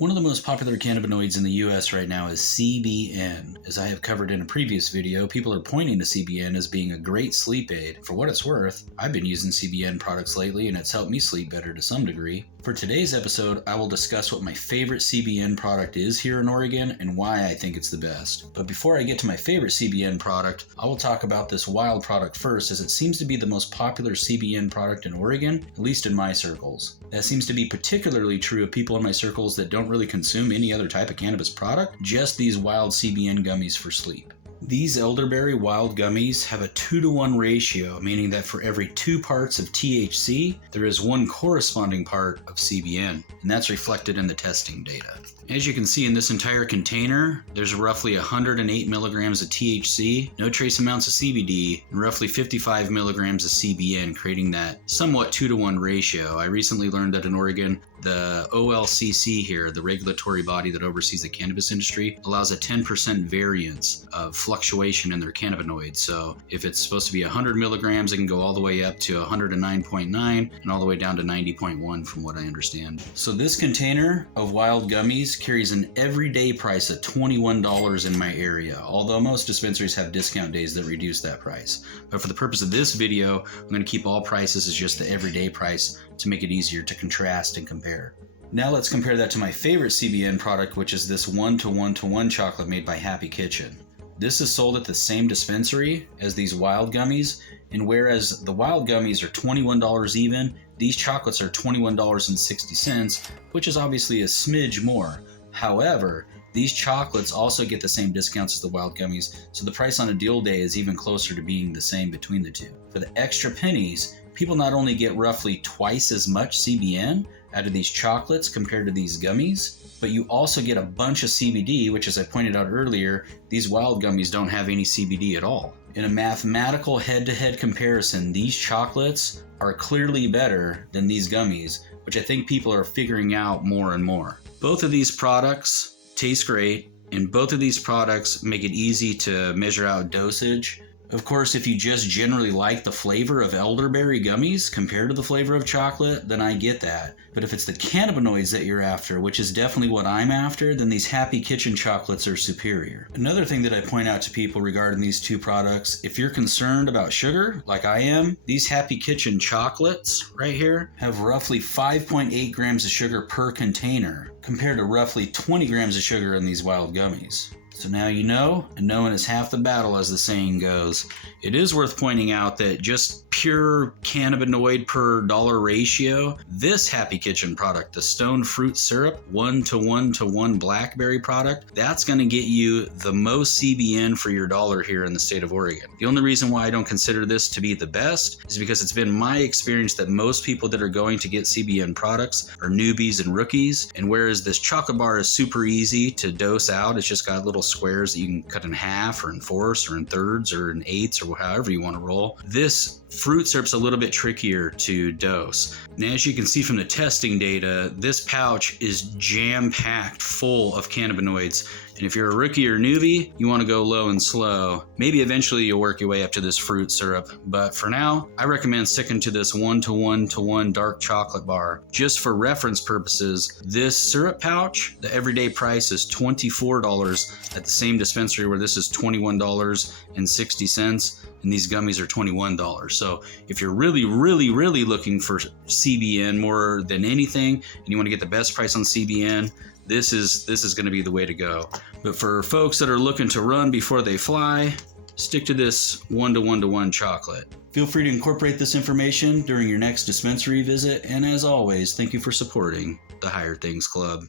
One of the most popular cannabinoids in the US right now is CBN. As I have covered in a previous video, people are pointing to CBN as being a great sleep aid. For what it's worth, I've been using CBN products lately and it's helped me sleep better to some degree. For today's episode, I will discuss what my favorite CBN product is here in Oregon and why I think it's the best. But before I get to my favorite CBN product, I will talk about this wild product first, as it seems to be the most popular CBN product in Oregon, at least in my circles. That seems to be particularly true of people in my circles that don't really consume any other type of cannabis product, just these wild CBN gummies for sleep. These elderberry wild gummies have a 2-to-1 ratio, meaning that for every 2 parts of THC, there is 1 corresponding part of CBN, and that's reflected in the testing data. As you can see in this entire container, there's roughly 108 milligrams of THC, no trace amounts of CBD, and roughly 55 milligrams of CBN, creating that somewhat 2-to-1 ratio. I recently learned that in Oregon, the OLCC here, the regulatory body that oversees the cannabis industry, allows a 10% variance of fluctuation in their cannabinoids. So if it's supposed to be 100 milligrams, it can go all the way up to 109.9 and all the way down to 90.1 from what I understand. So this container of wild gummies carries an everyday price of $21 in my area, although most dispensaries have discount days that reduce that price. But for the purpose of this video, I'm going to keep all prices as just the everyday price to make it easier to contrast and compare. Now let's compare that to my favorite CBN product, which is this 1-to-1-to-1 chocolate made by Happy Kitchen. This is sold at the same dispensary as these wild gummies, and whereas the wild gummies are $21 even, these chocolates are $21.60, which is obviously a smidge more. However, these chocolates also get the same discounts as the wild gummies, so the price on a deal day is even closer to being the same between the two. For the extra pennies, people not only get roughly twice as much CBN out of these chocolates compared to these gummies, but you also get a bunch of CBD, which, as I pointed out earlier, these wild gummies don't have any CBD at all. In a mathematical head-to-head comparison, these chocolates are clearly better than these gummies, which I think people are figuring out more and more. Both of these products taste great, and both of these products make it easy to measure out dosage. Of course, if you just generally like the flavor of elderberry gummies compared to the flavor of chocolate, then I get that. But if it's the cannabinoids that you're after, which is definitely what I'm after, then these Happy Kitchen chocolates are superior. Another thing that I point out to people regarding these two products, if you're concerned about sugar, like I am, these Happy Kitchen chocolates right here have roughly 5.8 grams of sugar per container, compared to roughly 20 grams of sugar in these wild gummies. So now you know, and knowing is half the battle, as the saying goes. It is worth pointing out that just pure cannabinoid per dollar ratio, this Happy Kitchen product, the Stone Fruit Syrup 1-to-1-to-1 blackberry product, that's going to get you the most CBN for your dollar here in the state of Oregon. The only reason why I don't consider this to be the best is because it's been my experience that most people that are going to get CBN products are newbies and rookies, and whereas this chocolate bar is super easy to dose out, it's just got little squares that you can cut in half or in fourths or in thirds or in eighths or however you want to roll. This fruit syrup's a little bit trickier to dose. And as you can see from the testing data, this pouch is jam-packed full of cannabinoids. And if you're a rookie or newbie, you want to go low and slow. Maybe eventually you'll work your way up to this fruit syrup. But for now, I recommend sticking to this 1-to-1-to-1 dark chocolate bar. Just for reference purposes, this syrup pouch, the everyday price is $24 at the same dispensary where this is $21.60. And these gummies are $21. So if you're really looking for CBN more than anything, and you want to get the best price on CBN, this is going to be the way to go. But for folks that are looking to run before they fly, stick to this 1-to-1-to-1 chocolate. Feel free to incorporate this information during your next dispensary visit, and as always, thank you for supporting the Higher Things Club.